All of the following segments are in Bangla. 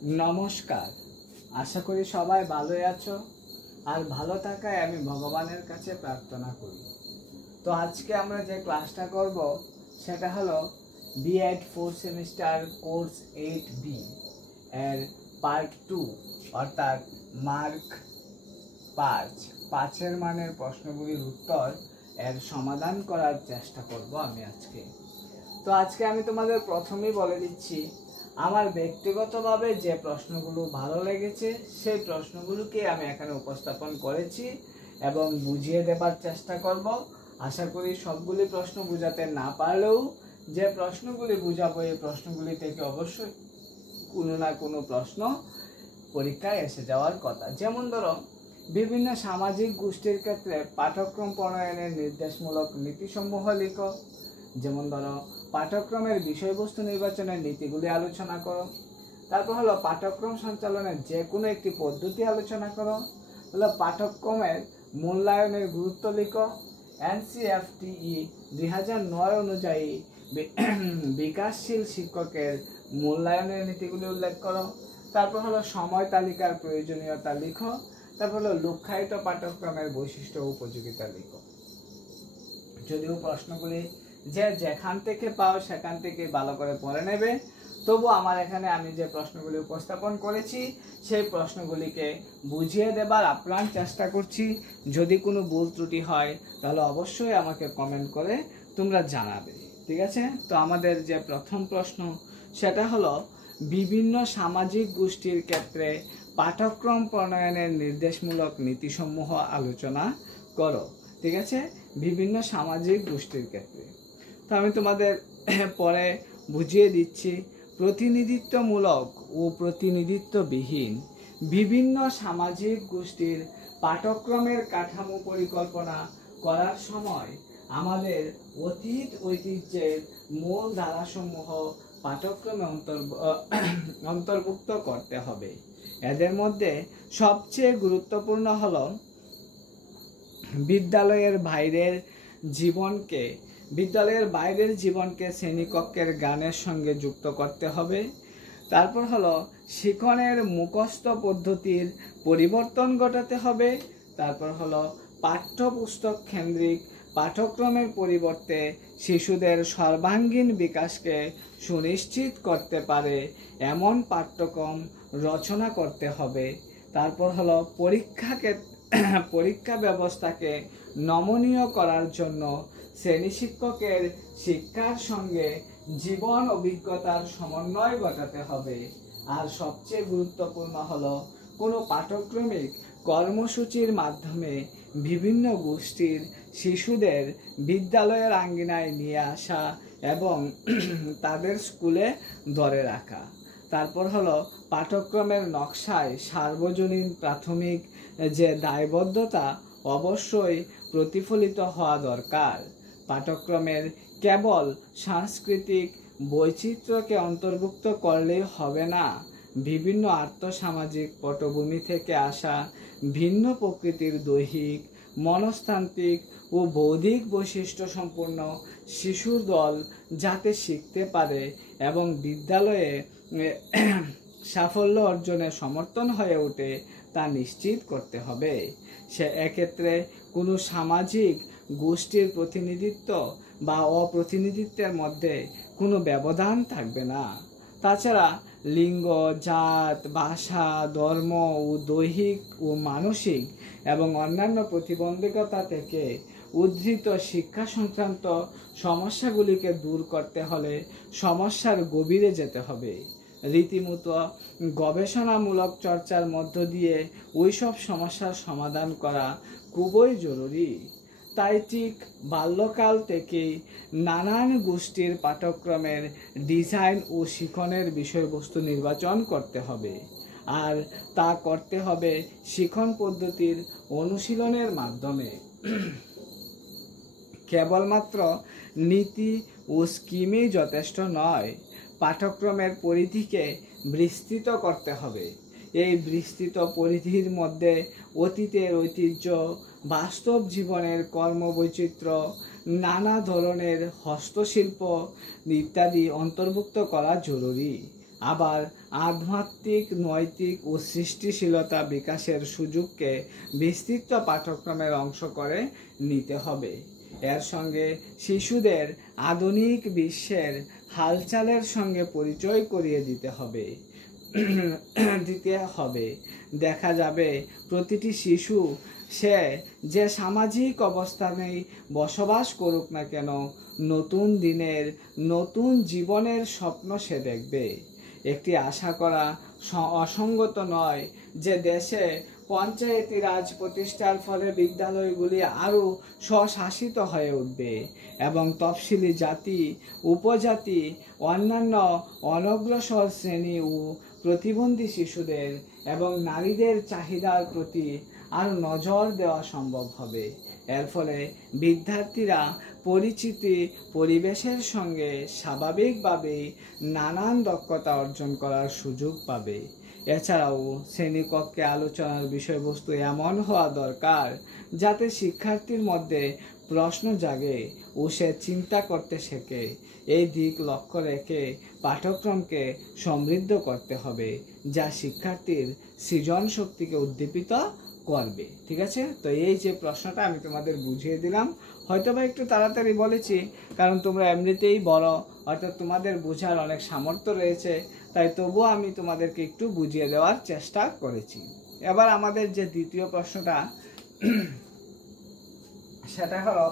নমস্কার, আশা করি সবাই ভালোই আছো। আর ভালো থাকায় আমি ভগবানের কাছে প্রার্থনা করি। তো আজকে আমরা যে ক্লাসটা করব সেটা হলো B.Ed 4 সেমিস্টার কোর্স 8B এর পার্ট 2, অর্থাৎ মার্ক 5 মানের প্রশ্নগুলির উত্তর এর সমাধান করার চেষ্টা করব আমি আজকে। তো আজকে আমি তোমাদের প্রথমেই বলে দিচ্ছি, আমার ব্যক্তিগতভাবে যে প্রশ্নগুলো ভালো লেগেছে সেই প্রশ্নগুলোকে আমি এখানে উপস্থাপন করেছি এবং বুঝিয়ে দেবার চেষ্টা করব। আশা করি সবগুলি প্রশ্ন বোঝাতে না পারলেও যে প্রশ্নগুলি বুঝাবো এই প্রশ্নগুলি থেকে অবশ্যই কোনো না কোনো প্রশ্ন পরীক্ষায় এসে যাওয়ার কথা। যেমন ধরো, বিভিন্ন সামাজিক গোষ্ঠীর ক্ষেত্রে পাঠ্যক্রম প্রণয়নের নির্দেশমূলক নীতিসমূহ লিখো। যেমন ধরো, পাঠ্যক্রমের বিষয়বস্তু নির্বাচনের নীতিগুলি আলোচনা করো। তারপর হলো পাঠ্যক্রম সঞ্চালনের যে কোনো একটি পদ্ধতি আলোচনা করো। হলো পাঠ্যক্রমের মূল্যায়নের গুরুত্ব লিখো। NCFTE 2009 অনুযায়ী বিকাশশীল শিক্ষকের মূল্যায়নের নীতিগুলি উল্লেখ করো। তারপর হলো সময় তালিকার প্রয়োজনীয়তা লিখো। তারপর হলো লক্ষ্যায়িত পাঠ্যক্রমের বৈশিষ্ট্য ও উপযোগিতা লিখো। যদিও প্রশ্নগুলি যে যেখান থেকে পাও সেখান থেকে ভালো করে পড়ে নেবে, তবু আমার এখানে আমি যে প্রশ্নগুলি উপস্থাপন করেছি সেই প্রশ্নগুলিকে বুঝিয়ে দেবার আপ্রাণ চেষ্টা করছি। যদি কোনো ভুল ত্রুটি হয় তাহলে অবশ্যই আমাকে কমেন্ট করে তোমরা জানাবে, ঠিক আছে? তো আমাদের যে প্রথম প্রশ্ন সেটা হলো, বিভিন্ন সামাজিক গোষ্ঠীর ক্ষেত্রে পাঠ্যক্রম প্রণয়নের নির্দেশমূলক নীতিসমূহ আলোচনা করো। ঠিক আছে, বিভিন্ন সামাজিক গোষ্ঠীর ক্ষেত্রে। তো আমি তোমাদের পরে বুঝিয়ে দিচ্ছি। প্রতিনিধিত্বমূলক ও প্রতিনিধিত্ববিহীন বিভিন্ন সামাজিক গোষ্ঠীর পাঠ্যক্রমের কাঠামো পরিকল্পনা করার সময় আমাদের অতীত ঐতিহ্যের মূল ধারাসমূহ পাঠ্যক্রমে অন্তর্ভুক্ত করতে হবে। এদের মধ্যে সবচেয়ে গুরুত্বপূর্ণ হলো বিদ্যালয়ের বাইরের জীবনকে শ্রেণীকক্ষের গানের সঙ্গে যুক্ত করতে হবে। তারপর হলো শিক্ষণের মুখস্থ পদ্ধতির পরিবর্তন ঘটাতে হবে। তারপর হলো পাঠ্যপুস্তক কেন্দ্রিক পাঠ্যক্রমের পরিবর্তে শিশুদের সর্বাঙ্গীন বিকাশকে সুনিশ্চিত করতে পারে এমন পাঠ্যক্রম রচনা করতে হবে। তারপর হলো পরীক্ষা ব্যবস্থাকে নমনীয় করার জন্য শ্রেণী শিক্ষকের শিক্ষার সঙ্গে জীবন অভিজ্ঞতার সমন্বয় ঘটাতে হবে। আর সবচেয়ে গুরুত্বপূর্ণ হলো কোনো পাঠ্যক্রমিক কর্মসূচির মাধ্যমে বিভিন্ন গোষ্ঠীর শিশুদের বিদ্যালয়ের আঙ্গিনায় নিয়ে আসা এবং তাদের স্কুলে ধরে রাখা। তারপর হলো পাঠ্যক্রমের নকশায় সার্বজনীন প্রাথমিক যে দায়বদ্ধতা অবশ্যই প্রতিফলিত হওয়া দরকার। পাঠ্যক্রমের কেবল সাংস্কৃতিক বৈচিত্র্যকে অন্তর্ভুক্ত করলেই হবে না, বিভিন্ন আর্থসামাজিক পটভূমি থেকে আসা ভিন্ন প্রকৃতির দৈহিক, মনস্তান্ত্রিক ও বৌদ্ধিক বৈশিষ্ট্য সম্পন্ন শিশুর দল যাতে শিখতে পারে এবং বিদ্যালয়ে সাফল্য অর্জনে সমর্থন হয়ে ওঠে তা নিশ্চিত করতে হবে। এক্ষেত্রে কোনো সামাজিক গোষ্ঠীর প্রতিনিধিত্ব বা অপ্রতিনিধিত্বের মধ্যে কোনো ব্যবধান থাকবে না। তাছাড়া লিঙ্গ, জাত, ভাষা, ধর্ম ও দৈহিক ও মানসিক এবং অন্যান্য প্রতিবন্ধকতা থেকে উদ্ধৃত শিক্ষা সংক্রান্ত সমস্যাগুলিকে দূর করতে হলে সমস্যার গভীরে যেতে হবে। রীতিমতো গবেষণামূলক চর্চার মধ্য দিয়ে ওইসব সমস্যার সমাধান করা খুবই জরুরি। তাই ঠিক বাল্যকাল থেকেই নানান গোষ্ঠীর পাঠ্যক্রমের ডিজাইন ও শিক্ষণের বিষয়বস্তু নির্বাচন করতে হবে। আর তা করতে হবে শিক্ষণ পদ্ধতির অনুশীলনের মাধ্যমে। কেবলমাত্র নীতি ও স্কিমই যথেষ্ট নয়, পাঠ্যক্রমের পরিধিকে বিস্তৃত করতে হবে। এই বিস্তৃত পরিধির মধ্যে অতীতের ঐতিহ্য, বাস্তব জীবনের কর্মবৈচিত্র্য, নানা ধরনের হস্তশিল্প ইত্যাদি অন্তর্ভুক্ত করা জরুরি। আবার আধ্যাত্মিক, নৈতিক ও সৃষ্টিশীলতা বিকাশের সুযোগকে বিস্তৃত পাঠ্যক্রমের অংশ করে নিতে হবে। এর সঙ্গে শিশুদের আধুনিক বিশ্বের হালচালের সঙ্গে পরিচয় করিয়ে দিতে হবে। দেখা যাবে প্রতিটি শিশু সে যে সামাজিক অবস্থানেই বসবাস করুক না কেন, নতুন দিনের, নতুন জীবনের স্বপ্ন সে দেখবে। একটি আশা করা অসঙ্গত নয় যে দেশে পঞ্চায়েতি রাজ প্রতিষ্ঠার ফলে বিদ্যালয়গুলি আরও স্বশাসিত হয়ে উঠবে এবং তফসিলি জাতি, উপজাতি, অন্যান্য অনগ্রসর শ্রেণী ও প্রতিবন্ধী শিশুদের এবং নারীদের চাহিদার প্রতি আরও নজর দেওয়া সম্ভব হবে। এর ফলে বিদ্যার্থীরা পরিচিতি পরিবেশের সঙ্গে স্বাভাবিকভাবেই নানান দক্ষতা অর্জন করার সুযোগ পাবে। এছাড়াও শ্রেণীকক্ষে আলোচনার বিষয়বস্তু এমন হওয়া দরকার যাতে শিক্ষার্থীর মধ্যে প্রশ্ন জাগে ও সে চিন্তা করতে শেখে। এই দিক লক্ষ্য রেখে পাঠ্যক্রমকে সমৃদ্ধ করতে হবে, যা শিক্ষার্থীর সৃজন শক্তিকে উদ্দীপিত করবে। ঠিক আছে, তো এই যে প্রশ্নটা আমি তোমাদের বুঝিয়ে দিলাম, হয়তোবা একটু তাড়াতাড়ি বলেছি, কারণ তোমরা এমনিতেই বড়, অর্থাৎ তোমাদের বোঝার অনেক সামর্থ্য রয়েছে, তাই তবুও আমি তোমাদেরকে একটু বুঝিয়ে দেওয়ার চেষ্টা করেছি। এবার আমাদের যে দ্বিতীয় প্রশ্নটা সেটা হলো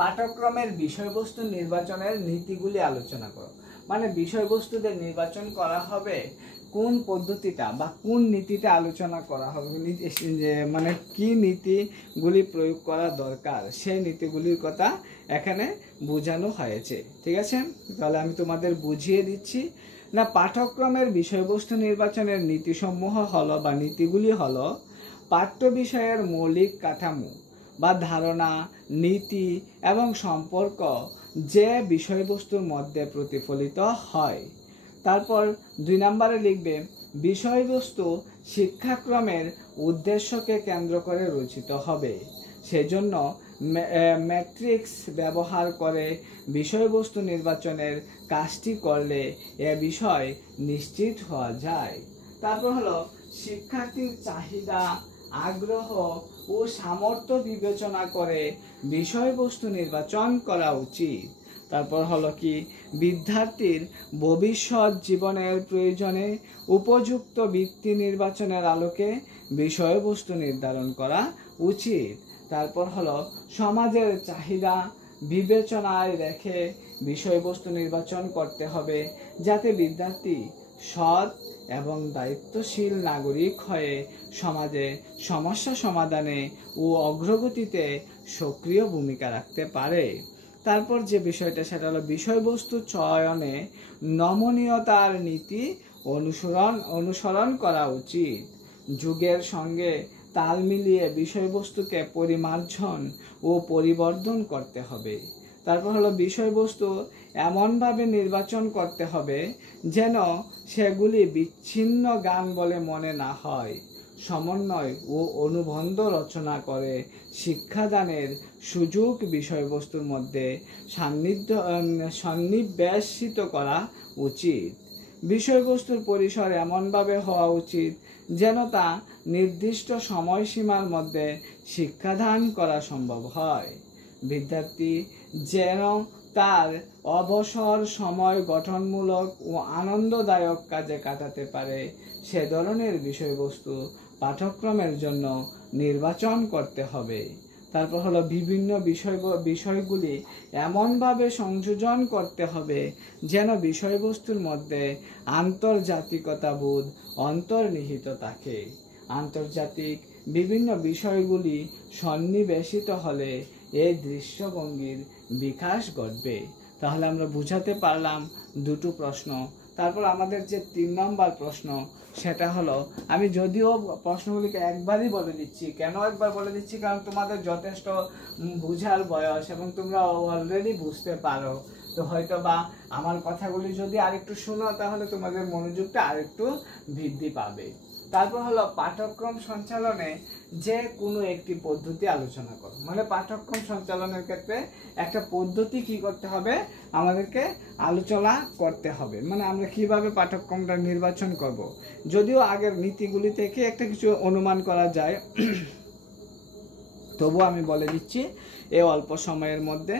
পাঠ্যক্রমের বিষয়বস্তু নির্বাচনের নীতিগুলি আলোচনা করো। মানে বিষয়বস্তুদের নির্বাচন করা হবে কোন পদ্ধতিটা বা কোন নীতিটা আলোচনা করা হবে, মানে কি নীতিগুলি প্রয়োগ করা দরকার সেই নীতিগুলির কথা এখানে বোঝানো হয়েছে। ঠিক আছে, তাহলে আমি তোমাদের বুঝিয়ে দিচ্ছি। না, পাঠ্যক্রমের বিষয়বস্তু নির্বাচনের নীতিসমূহ হলো বা নীতিগুলি হলো পাঠ্য বিষয়ের মৌলিক কাঠামো বা ধারণা, নীতি এবং সম্পর্ক যে বিষয়বস্তুর মধ্যে প্রতিফলিত হয়। তারপর 2 নম্বরে লিখবে বিষয়বস্তু শিক্ষাক্রমের উদ্দেশ্যকে কেন্দ্র করে রচিত হবে। সেজন্য ম্যাট্রিক্স ব্যবহার করে বিষয়বস্তু নির্বাচনের কাজটি করলে এ বিষয় নিশ্চিত হওয়া যায়। তারপর হলো শিক্ষার্থীর চাহিদা, আগ্রহ ও সামর্থ্য বিবেচনা করে বিষয়বস্তু নির্বাচন করা উচিত। তারপর হলো কি বিদ্যার্থীর ভবিষ্যৎ জীবনের প্রয়োজনে উপযুক্ত বৃত্তি নির্বাচনের আলোকে বিষয়বস্তু নির্ধারণ করা উচিত। তারপর হলো সমাজের চাহিদা বিবেচনায় রেখে বিষয়বস্তু নির্বাচন করতে হবে যাতে বিদ্যার্থী সৎ এবং দায়িত্বশীল নাগরিক হয়ে সমাজে সমস্যা সমাধানে ও অগ্রগতিতে সক্রিয় ভূমিকা রাখতে পারে। তারপর যে বিষয়টা সেটা হলো বিষয়বস্তু চয়নে নমনীয়তার নীতি অনুসরণ করা উচিত। যুগের সঙ্গে তাল মিলিয়ে বিষয়বস্তুকে পরিমার্জন ও পরিবর্ধন করতে হবে। তারপর হলো বিষয়বস্তু এমনভাবে নির্বাচন করতে হবে যেন সেগুলি বিচ্ছিন্ন গান বলে মনে না হয়। সমন্বয় ও অনুবন্ধ রচনা করে শিক্ষাদানের সুযোগ বিষয়বস্তুর মধ্যে সন্নিবেশিত করা উচিত। বিষয়বস্তুর পরিসর এমনভাবে হওয়া উচিত যেন তা নির্দিষ্ট সময়সীমার মধ্যে শিক্ষাদান করা সম্ভব হয়। বিদ্যার্থী যেন তার অবসর সময় গঠনমূলক ও আনন্দদায়ক কাজে কাটাতে পারে সে ধরনের বিষয়বস্তু পাঠ্যক্রমের জন্য নির্বাচন করতে হবে। তারপর হলো বিভিন্ন বিষয়গুলি এমনভাবে সংযোজন করতে হবে যেন বিষয়বস্তুর মধ্যে আন্তর্জাতিকতাবোধ অন্তর্নিহিত থাকে। আন্তর্জাতিক বিভিন্ন বিষয়গুলি সন্নিবেশিত হলে এই দৃশ্যভঙ্গির বিকাশ ঘটবে। তাহলে আমরা বুঝাতে পারলাম দুটো প্রশ্ন। তারপর আমাদের যে 3 নম্বর প্রশ্ন সেটা হলো, আমি যদিও প্রশ্নগুলিকে একবারই বলে দিচ্ছি। কেন একবার বলে দিচ্ছি? কারণ তোমাদের যথেষ্ট বুঝার বয়স এবং তোমরা অলরেডি বুঝতে পারো। তো হয়তো বা আমার কথাগুলি যদি আরেকটু শোনো তাহলে তোমাদের মনোযোগটা আরেকটু বৃদ্ধি পাবে। তারপর হলো পাঠ্যক্রম সঞ্চালনে যে কোনো একটি পদ্ধতি আলোচনা করো। মানে পাঠ্যক্রম সঞ্চালনের ক্ষেত্রে একটা পদ্ধতি কি করতে হবে, আমাদেরকে আলোচনা করতে হবে। মানে আমরা কিভাবে পাঠ্যক্রমটা নির্বাচন করব। যদিও আগের নীতিগুলি থেকে একটা কিছু অনুমান করা যায়, তবুও আমি বলে দিচ্ছি এই অল্প সময়ের মধ্যে।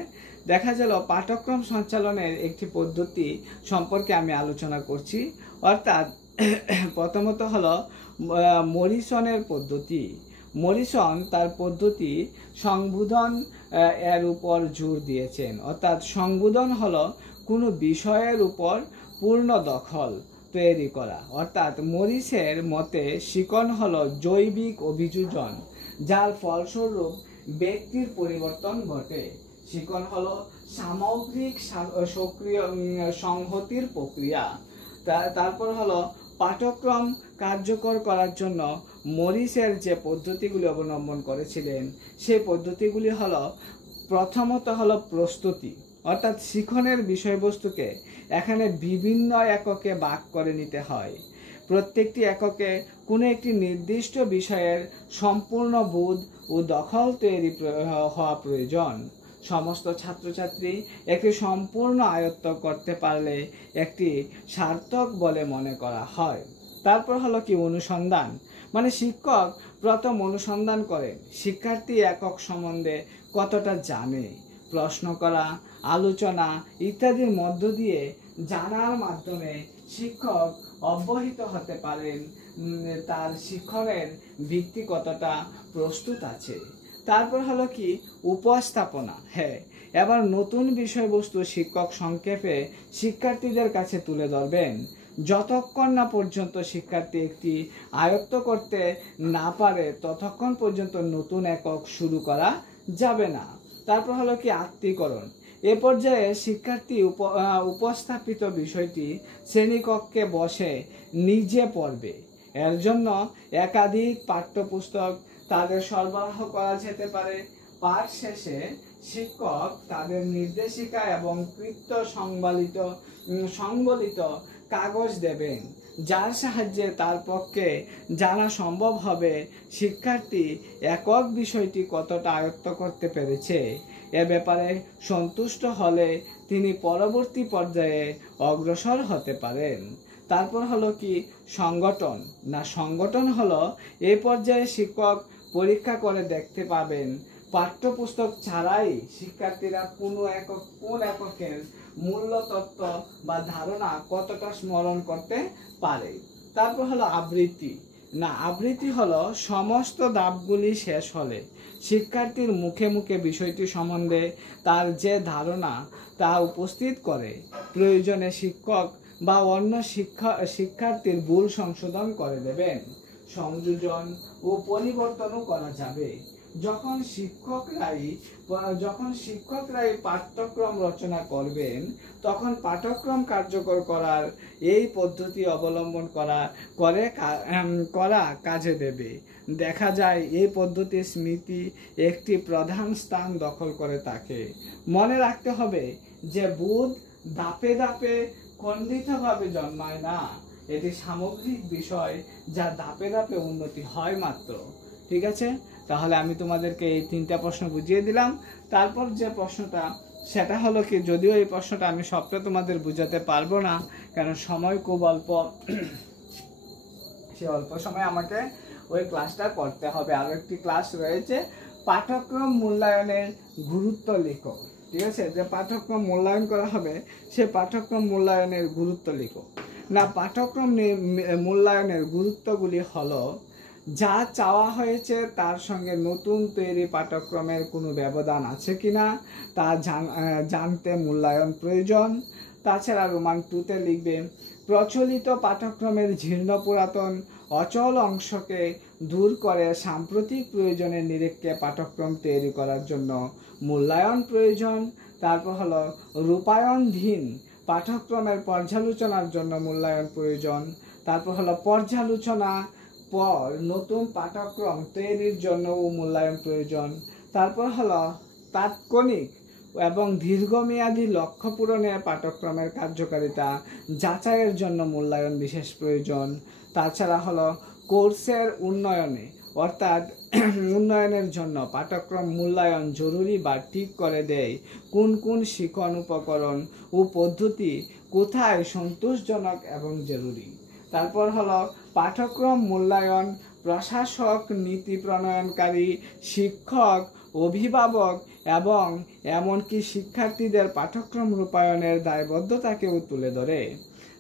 দেখা গেল পাঠ্যক্রম সঞ্চালনের একটি পদ্ধতি সম্পর্কে আমি আলোচনা করছি। অর্থাৎ প্রথমত হলো মরিসনের পদ্ধতি। মরিসন তার পদ্ধতি সংবোধন এর উপর জোর দিয়েছেন। অর্থাৎ সংবোধন হলো কোনো বিষয়ের উপর পূর্ণ দখল তৈরি করা। অর্থাৎ মরিসের মতে শিখন হলো জৈবিক অভিযোজন, যার ফলস্বরূপ ব্যক্তির পরিবর্তন ঘটে। শিখন হলো সামগ্রিক সক্রিয় সংহতির প্রক্রিয়া। তারপর হলো পাঠ্যক্রম কার্যকর করার জন্য মরিসের যে পদ্ধতিগুলি অবলম্বন করেছিলেন সেই পদ্ধতিগুলি হলো, প্রথমত হলো প্রস্তুতি। অর্থাৎ শিখনের বিষয়বস্তুকে এখানে বিভিন্ন এককে ভাগ করে নিতে হয়। প্রত্যেকটি এককে কোনো একটি নির্দিষ্ট বিষয়ের সম্পূর্ণ বোধ ও দখল তৈরি হওয়া প্রয়োজন। সমস্ত ছাত্রছাত্রী একটি সম্পূর্ণ আয়ত্ত করতে পারলে একটি সার্থক বলে মনে করা হয়। তারপর হলো কি অনুসন্ধান। মানে শিক্ষক প্রথম অনুসন্ধান করেন শিক্ষার্থী একক সম্বন্ধে কতটা জানে। প্রশ্ন করা, আলোচনা ইত্যাদির মধ্য দিয়ে জানার মাধ্যমে শিক্ষক অবহিত হতে পারেন তার শিক্ষণের ভিত্তি কতটা প্রস্তুত আছে। তারপর হলো কি উপস্থাপনা। হ্যাঁ, এবার নতুন বিষয়বস্তু শিক্ষক সংক্ষেপে শিক্ষার্থীদের কাছে তুলে ধরবেন। যতক্ষণ না পর্যন্ত শিক্ষার্থী একটি আয়ত্ত করতে না পারে ততক্ষণ পর্যন্ত নতুন একক শুরু করা যাবে না। তারপর হলো কি আত্মীকরণ। এ পর্যায়ে শিক্ষার্থী উপস্থাপিত বিষয়টি শ্রেণীকক্ষে বসে নিজে পড়বে। এর জন্য একাধিক পাঠ্যপুস্তক তাদের সরবরাহ করা যেতে পারে। পাঠ শেষে শিক্ষক তাদের নির্দেশিকা এবং কৃত্য সংবলিত কাগজ দেবেন, যার সাহায্যে তার পক্ষে জানা সম্ভব হবে শিক্ষার্থী একক বিষয়টি কতটা আয়ত্ত করতে পেরেছে। এ ব্যাপারে সন্তুষ্ট হলে তিনি পরবর্তী পর্যায়ে অগ্রসর হতে পারেন। তারপর হলো কি সংগঠন। না, সংগঠন হলো এই পর্যায়ে শিক্ষক পরীক্ষা করে দেখতে পাবেন পাঠ্যপুস্তক ছাড়াই শিক্ষার্থীরা কোন এককের মূল্য তত্ত্ব বা ধারণা কতটা স্মরণ করতে পারে। তারপর হলো আবৃত্তি। না, আবৃত্তি হলো সমস্ত ধাপগুলি শেষ হলে শিক্ষার্থীর মুখে মুখে বিষয়টি সম্বন্ধে তার যে ধারণা তা উপস্থিত করে। প্রয়োজনে শিক্ষক বা অন্য শিক্ষার্থীর ভুল সংশোধন করে দেবেন। সংযোজন ও পরিবর্তনও করা যাবে। যখন শিক্ষকরাই পাঠ্যক্রম রচনা করবেন তখন পাঠ্যক্রম কার্যকর করার এই পদ্ধতি অবলম্বন করা কাজে দেবে। দেখা যায় এই পদ্ধতির স্মৃতি একটি প্রধান স্থান দখল করে থাকে। মনে রাখতে হবে যে বোধ ধাপে ধাপে খণ্ডিতভাবে জন্মায় না, এটি সামগ্রিক বিষয় যা ধাপে ধাপে উন্নতি হয় মাত্র। ঠিক আছে, তাহলে আমি তোমাদেরকে এই তিনটা প্রশ্ন বুঝিয়ে দিলাম। তারপর যে প্রশ্নটা সেটা হলো কি, যদিও এই প্রশ্নটা আমি সবটা তোমাদের বুঝাতে পারবো না কারণ সময় খুব অল্প, সে অল্প সময় আমাকে ওই ক্লাসটা করতে হবে। আরো একটি ক্লাস রয়েছে, পাঠ্যক্রম মূল্যায়নের গুরুত্ব লেখো। ঠিক আছে, যে পাঠ্যক্রম মূল্যায়ন করা হবে সে পাঠ্যক্রম মূল্যায়নের গুরুত্ব লেখো। না, পাঠ্যক্রম মূল্যায়নের গুরুত্বগুলি হলো, যা চাওয়া হয়েছে তার সঙ্গে নতুন তৈরি পাঠ্যক্রমের কোনো ব্যবধান আছে কিনা তা জানতে মূল্যায়ন প্রয়োজন। তাছাড়া রোমান 2-তে লিখবে, প্রচলিত পাঠ্যক্রমের জীর্ণ পুরাতন অচল অংশকে দূর করে সাম্প্রতিক প্রয়োজনের নিরীক্ষে পাঠ্যক্রম তৈরি করার জন্য মূল্যায়ন প্রয়োজন। তারপর হলো রূপায়ণধীন পাঠ্যক্রমের পর্যালোচনার জন্য মূল্যায়ন প্রয়োজন। তারপর হলো পর্যালোচনা পর নতুন পাঠ্যক্রম তৈরির জন্য মূল্যায়ন প্রয়োজন। তারপর হলো তাৎক্ষণিক এবং দীর্ঘমেয়াদী লক্ষ্য পূরণে পাঠ্যক্রমের কার্যকারিতা যাচাইয়ের জন্য মূল্যায়ন বিশেষ প্রয়োজন। তাছাড়া হলো কোর্সের উন্নয়নে অর্থাৎ উন্নয়নের জন্য পাঠ্যক্রম মূল্যায়ন জরুরি বা ঠিক করে দেয় কোন কোন শিক্ষণ উপকরণ ও পদ্ধতি কোথায় সন্তোষজনক এবং জরুরি। তারপর হলো পাঠ্যক্রম মূল্যায়ন প্রশাসক, নীতি প্রণয়নকারী, শিক্ষক, অভিভাবক এবং এমনকি শিক্ষার্থীদের পাঠ্যক্রম রূপায়ণের দায়বদ্ধতাকেও তুলে ধরে।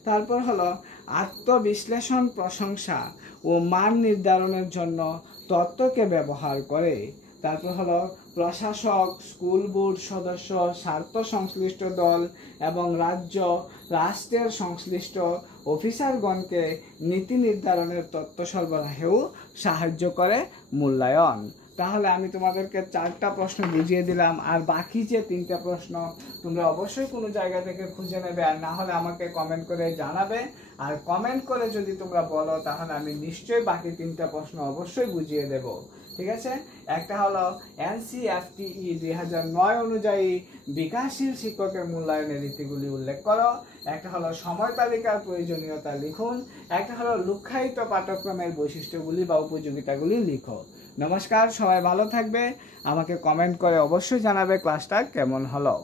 তারপর হলো আত্মবিশ্লেষণ, প্রশংসা ও মান নির্ধারণের জন্য তত্ত্বকে ব্যবহার করে। তারপর হলো প্রশাসক, স্কুল বোর্ড সদস্য, স্বার্থ সংশ্লিষ্ট দল এবং রাষ্ট্রের সংশ্লিষ্ট অফিসারগণকে নীতি নির্ধারণের তথ্য সরবরাহেও সাহায্য করে মূল্যায়ন। তাহলে আমি তোমাদেরকে 4টা প্রশ্ন বুঝিয়ে দিলাম, আর বাকি যে 3টা প্রশ্ন তোমরা অবশ্যই কোনো জায়গা থেকে খুঁজে নেবে, আর না হলে আমাকে কমেন্ট করে জানাবে। আর কমেন্ট করে যদি তোমরা বলো তাহলে আমি নিশ্চয়ই বাকি 3টা প্রশ্ন অবশ্যই বুঝিয়ে দেব। ঠিক আছে? একটা হলো NCFTE 2009 অনুযায়ী বিকাশশীল শিক্ষকের মূল্যায়নের রীতিগুলি উল্লেখ করো। একটা হলো সময় তালিকার প্রয়োজনীয়তা লিখুন। একটা হলো লক্ষ্যায়িত পাঠ্যক্রমের বৈশিষ্ট্যগুলি বা উপযোগিতাগুলি লিখো। নমস্কার, সবাই ভালো থাকবে। আমাকে কমেন্ট করে অবশ্যই জানাবে ক্লাসটা কেমন হলো।